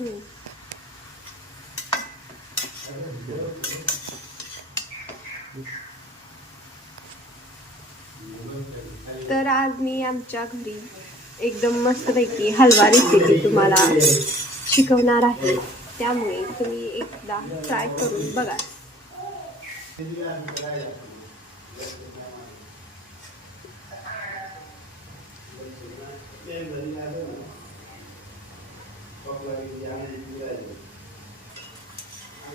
तर आज मी आमच्या घरी एकदम मस्तपैकी हलवा रेसिपी तुम्हाला शिकवणार आहे, त्यामुळे तुम्ही एकदा ट्राय करून बघा.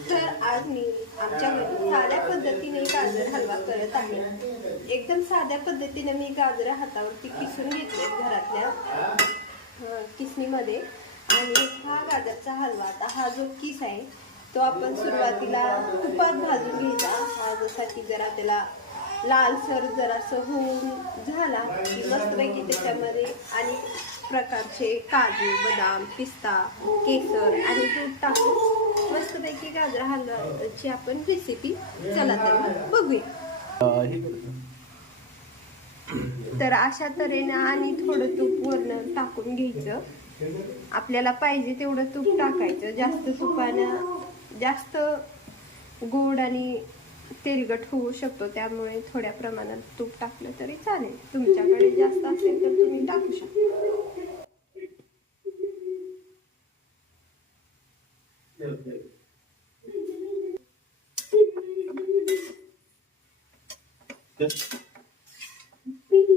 तर आज मी आमच्या घरी साध्या पद्धतीने गाजर हलवा करत आहे. एकदम साध्या पद्धतीने मी गाजर हातावरती किसून घेतले घरातल्या किसणीमध्ये. आणि हा गाजरचा हलवा, आता हा जो किस आहे तो आपण सुरुवातीला तुपात भाजून घ्यायचा. हा जसा की जरा त्याला लालसर जरासं होऊन झाला की मस्तपैकी त्याच्यामध्ये आणि प्रकारचे काजू, बदाम, पिस्ता, केसर आणि दूध टाकून मस्तपैकी गाजर हलव्याची आपण रेसिपी चला तर बघूया. तर अशा तऱ्हेनं आणि थोडं तूप वरण टाकून घ्यायचं. आपल्याला पाहिजे तेवढं तूप टाकायचं. जास्त तुपानं जास्त गोड आणि तेलकट होऊ शकतो, त्यामुळे थोड्या प्रमाणात तूप टाकलं तरी चालेल. तुमच्याकडे जास्त असेल तर तुम्ही टाकू शकता.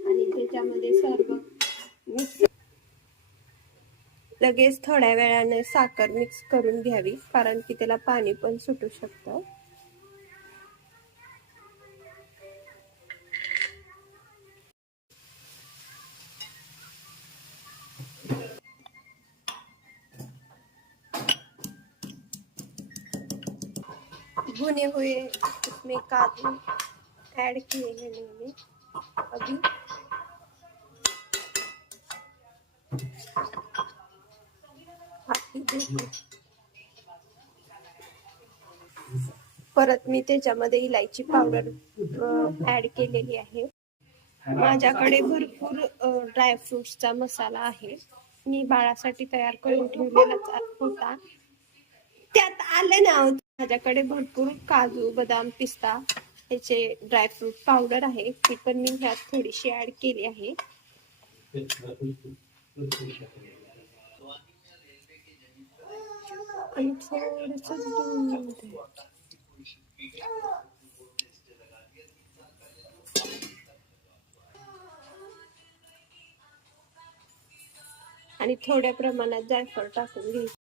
आणि त्याच्यामध्ये सर्व मिक्स, लगेच थोड्या वेळाने साखर मिक्स करून घ्यावी, कारण की त्याला पाणी पण सुटू शकतं. भुने हुए इसमें काजू ऐड किए हैं मैंने अभी. परत मी त्याच्यामध्ये इलायची पावडर ऍड केलेली आहे. माझ्याकडे भरपूर ड्रायफ्रुट्सचा मसाला आहे, मी बाळासाठी तयार करून ठेवलेला होता. त्यात आलं ना, माझ्याकडे भरपूर काजू, बदाम, पिस्ता याचे ड्रायफ्रूट पावडर आहे, ती पण मी ह्यात थोडीशी ऍड केली आहे. आणि थोडंसं दूध, आणि थोड्या प्रमाणात जायफळ टाकून घ्यायचं.